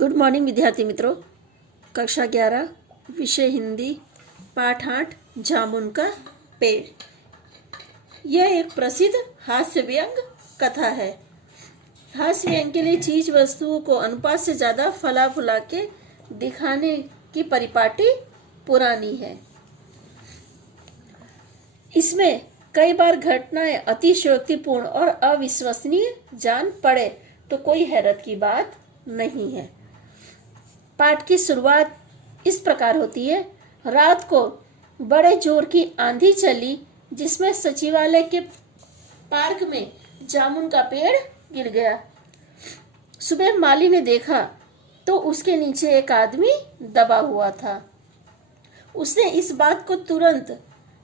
Good morning विद्यार्थी मित्रों। कक्षा 11 विषय हिंदी पाठ 8 जामुन का पेड़। यह एक प्रसिद्ध हास्य व्यंग कथा है। हास्य व्यंग के लिए चीज वस्तुओं को अनुपात से ज्यादा फला फुला के दिखाने की परिपाटी पुरानी है। इसमें कई बार घटनाएं अतिशयोक्तिपूर्ण और अविश्वसनीय जान पड़े तो कोई हैरत की बात नहीं है। पाठ की शुरुआत इस प्रकार होती है। रात को बड़े जोर की आंधी चली जिसमें सचिवालय के पार्क में जामुन का पेड़ गिर गया। सुबह माली ने देखा तो उसके नीचे एक आदमी दबा हुआ था। उसने इस बात को तुरंत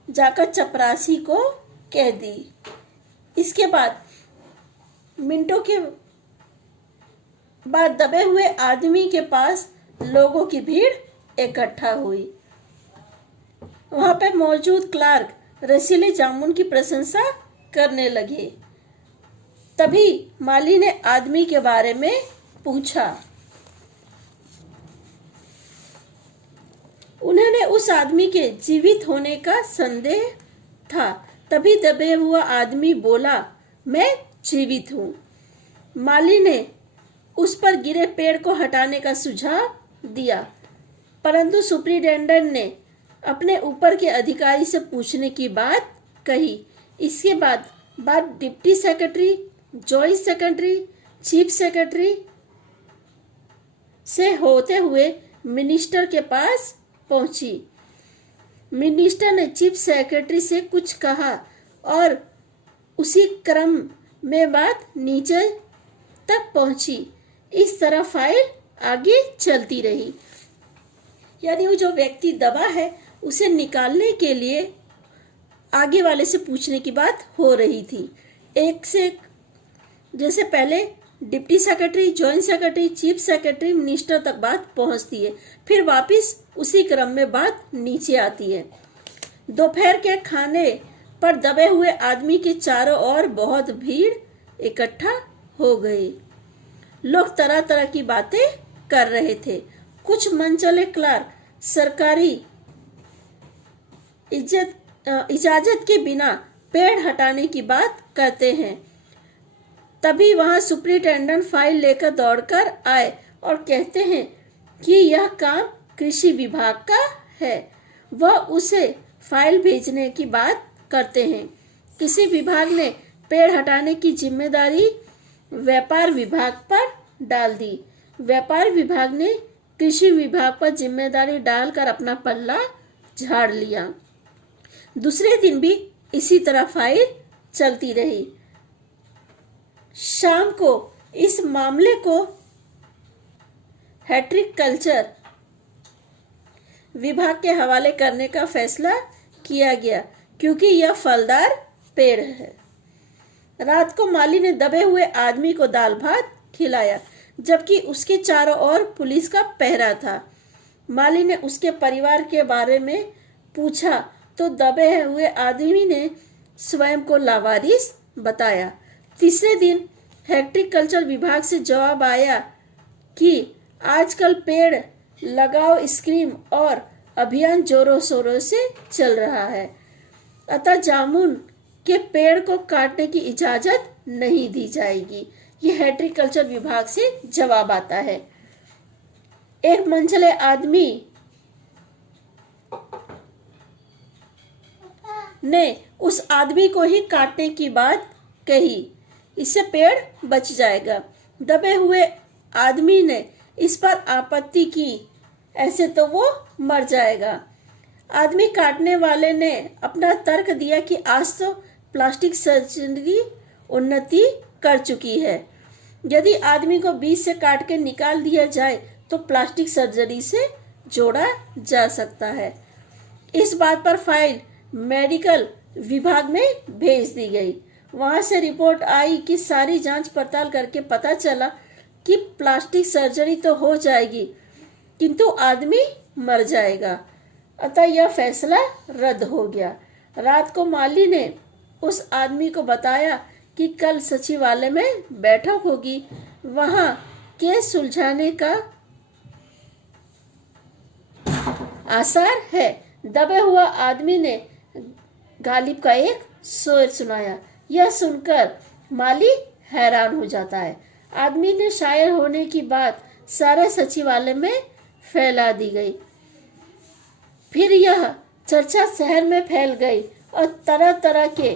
जाकर चपरासी को कह दी। इसके बाद मिनटों के बाद दबे हुए आदमी के पास लोगों की भीड़ इकट्ठा हुई। वहां पे मौजूद क्लार्क रसीले जामुन की प्रशंसा करने लगे। तभी माली ने आदमी के बारे में पूछा। उन्होंने उस आदमी के जीवित होने का संदेह था। तभी दबे हुआ आदमी बोला, मैं जीवित हूं। माली ने उस पर गिरे पेड़ को हटाने का सुझाव दिया, परंतु सुपरिटेंडेंट ने अपने ऊपर के अधिकारी से पूछने की बात कही। इसके बाद बात deputy secretary, joint secretary, chief secretary से होते हुए मिनिस्टर के पास पहुंची। मिनिस्टर ने चीफ सेक्रेटरी से कुछ कहा और उसी क्रम में बात नीचे तक पहुंची। इस तरह फाइल आगे चलती रही। यानी वो जो व्यक्ति दबा है उसे निकालने के लिए आगे वाले से पूछने की बात हो रही थी। एक से एक, जैसे पहले deputy secretary, joint secretary, chief secretary, minister तक बात पहुंचती है, फिर वापस उसी क्रम में बात नीचे आती है। दोपहर के खाने पर दबे हुए आदमी के चारों ओर बहुत भीड़ इकट्ठा हो गई। लोग तरह तरह की बातें कर रहे थे। कुछ मनचले क्लार्क सरकारी इजाजत के बिना पेड़ हटाने की बात करते हैं। तभी वहां सुपरिटेंडेंट फाइल लेकर दौड़कर आए और कहते हैं कि यह काम कृषि विभाग का है। वह उसे फाइल भेजने की बात करते हैं। कृषि विभाग ने पेड़ हटाने की जिम्मेदारी व्यापार विभाग पर डाल दी। व्यापार विभाग ने कृषि विभाग पर जिम्मेदारी डालकर अपना पल्ला झाड़ लिया। दूसरे दिन भी इसी तरह फाइल चलती रही। शाम को इस मामले को हॉर्टिकल्चर विभाग के हवाले करने का फैसला किया गया क्योंकि यह फलदार पेड़ है। रात को माली ने दबे हुए आदमी को दाल भात खिलाया, जबकि उसके चारों ओर पुलिस का पहरा था। माली ने उसके परिवार के बारे में पूछा तो दबे हुए आदमी ने स्वयं को लावारिस बताया। तीसरे दिन हॉर्टिकल्चर विभाग से जवाब आया कि आजकल पेड़ लगाओ स्कीम और अभियान जोरों शोरों से चल रहा है, अतः जामुन के पेड़ को काटने की इजाजत नहीं दी जाएगी। यह हॉर्टिकल्चर विभाग से जवाब आता है। एक मनचले आदमी ने उस आदमी को ही काटने की बात कही, इससे पेड़ बच जाएगा। दबे हुए आदमी ने इस पर आपत्ति की, ऐसे तो वो मर जाएगा। आदमी काटने वाले ने अपना तर्क दिया कि आज तो प्लास्टिक सर्जरी उन्नति कर चुकी है। यदि आदमी को बीच से काट के निकाल दिया जाए तो प्लास्टिक सर्जरी से जोड़ा जा सकता है। इस बात पर फाइल मेडिकल विभाग में भेज दी गई। वहां से रिपोर्ट आई कि सारी जांच पड़ताल करके पता चला कि प्लास्टिक सर्जरी तो हो जाएगी किंतु आदमी मर जाएगा, अतः यह फैसला रद्द हो गया। रात को माली ने उस आदमी को बताया कि कल सचिवालय में बैठक होगी, वहां केस सुलझाने का आसार है। दबे हुआ आदमी ने गालिब का एक शेर सुनाया। यह सुनकर माली हैरान हो जाता है। आदमी ने शायर होने की बात सारे सचिवालय में फैला दी गई। फिर यह चर्चा शहर में फैल गई और तरह तरह के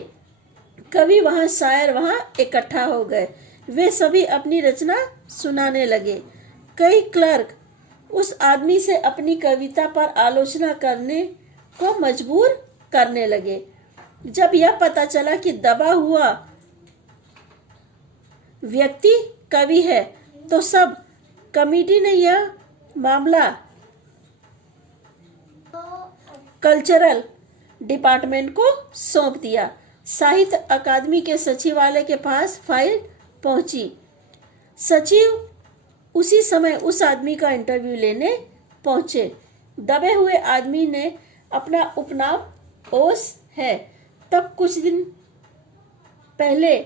कवि वहां शायर वहां इकट्ठा हो गए। वे सभी अपनी रचना सुनाने लगे। कई क्लर्क उस आदमी से अपनी कविता पर आलोचना करने को मजबूर करने लगे। जब यह पता चला कि दबा हुआ व्यक्ति कवि है तो सब कमेटी ने यह मामला कल्चरल डिपार्टमेंट को सौंप दिया। साहित्य अकादमी के सचिवालय के पास फाइल पहुंची। सचिव उसी समय उस आदमी का इंटरव्यू लेने पहुंचे। दबे हुए आदमी ने अपना उपनाम ओस है। तब कुछ दिन पहले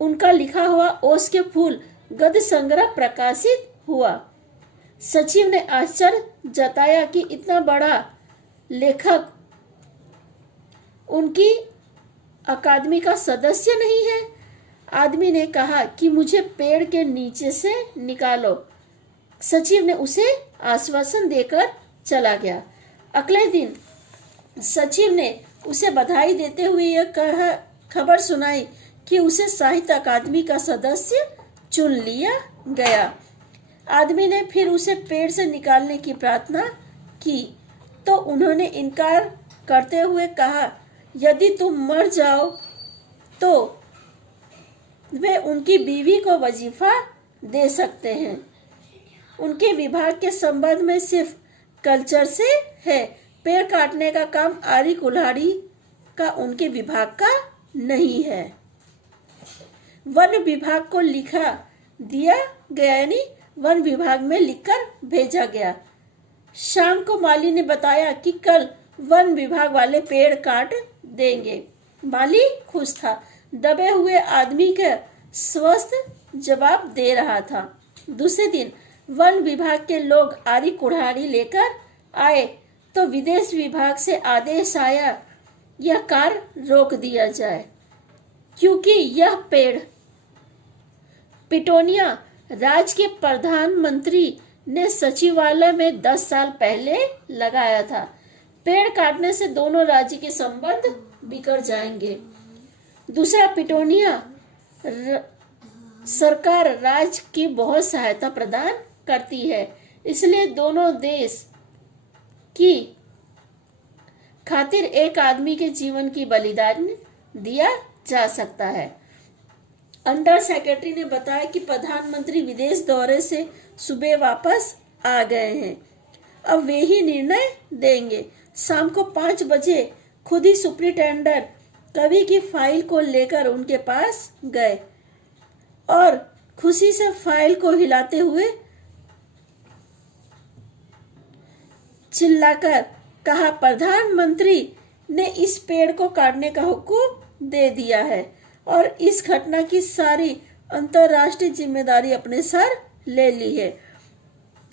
उनका लिखा हुआ ओस के फूल गद्य संग्रह प्रकाशित हुआ। सचिव ने आश्चर्य जताया कि इतना बड़ा लेखक उनकी अकादमी का सदस्य नहीं है। आदमी ने कहा कि मुझे पेड़ के नीचे से निकालो। सचिव ने उसे आश्वासन देकर चला गया। अगले दिन सचिव ने उसे बधाई देते हुए यह खबर सुनाई कि उसे साहित्य अकादमी का सदस्य चुन लिया गया। आदमी ने फिर उसे पेड़ से निकालने की प्रार्थना की तो उन्होंने इनकार करते हुए कहा, यदि तुम मर जाओ तो वे उनकी बीवी को वजीफा दे सकते हैं। उनके विभाग के संबंध में सिर्फ कल्चर से है। पेड़ काटने का काम आरी कुल्हाड़ी का उनके विभाग का नहीं है। वन विभाग को लिखा दिया गया, यानी वन विभाग में लिखकर भेजा गया। शाम को माली ने बताया कि कल वन विभाग वाले पेड़ काट देंगे। माली खुश था। दबे हुए आदमी का स्वस्थ जवाब दे रहा था। दूसरे दिन वन विभाग के लोग आरी कुल्हाड़ी लेकर आए तो विदेश विभाग से आदेश आया यह कार्य रोक दिया जाए, क्योंकि यह पेड़ पिटोनिया राज्य के प्रधानमंत्री ने सचिवालय में 10 साल पहले लगाया था। पेड़ काटने से दोनों राज्य के संबंध बिगड़ जाएंगे। दूसरा, पिटोनिया सरकार राज्य की बहुत सहायता प्रदान करती है, इसलिए दोनों देश की खातिर एक आदमी के जीवन की बलिदान दिया जा सकता है। अंडर सेक्रेटरी ने बताया कि प्रधानमंत्री विदेश दौरे से सुबह वापस आ गए हैं। अब वे ही निर्णय देंगे। शाम को 5 बजे खुद ही सुप्रिंटेंडेंट कवि की फाइल को लेकर उनके पास गए और खुशी से फाइल को हिलाते हुए चिल्लाकर कहा, प्रधानमंत्री ने इस पेड़ को काटने का हुक्म दे दिया है और इस घटना की सारी अंतर्राष्ट्रीय जिम्मेदारी अपने सर ले ली है।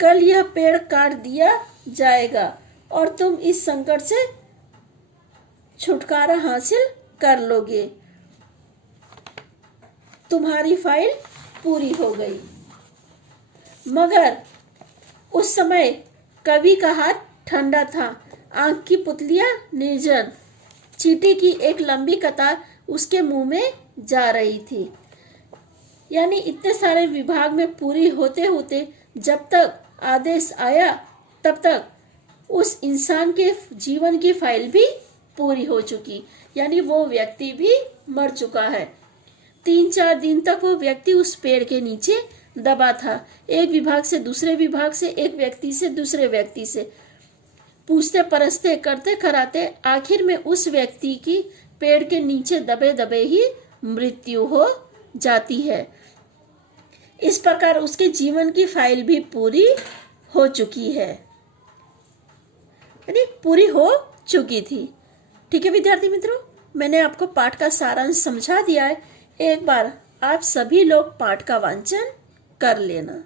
कल यह पेड़ काट दिया जाएगा और तुम इस संकट से छुटकारा हासिल कर लोगे। तुम्हारी फाइल पूरी हो गई। मगर उस समय कवि का हाथ ठंडा था। आंख की पुतलियां निर्जन। चींटी की एक लंबी कतार उसके मुंह में जा रही थी। यानी इतने सारे विभाग में पूरी होते होते जब तक आदेश आया तब तक उस इंसान के जीवन की फाइल भी पूरी हो चुकी, यानी वो व्यक्ति भी मर चुका है। 3-4 दिन तक वो व्यक्ति उस पेड़ के नीचे दबा था। एक विभाग से दूसरे विभाग से, एक व्यक्ति से दूसरे व्यक्ति से पूछते परसते करते कराते आखिर में उस व्यक्ति की पेड़ के नीचे दबे दबे ही मृत्यु हो जाती है। इस प्रकार उसके जीवन की फाइल भी पूरी हो चुकी है, यानी पूरी हो चुकी थी। ठीक है विद्यार्थी मित्रों, मैंने आपको पाठ का सारांश समझा दिया है। एक बार आप सभी लोग पाठ का वांचन कर लेना।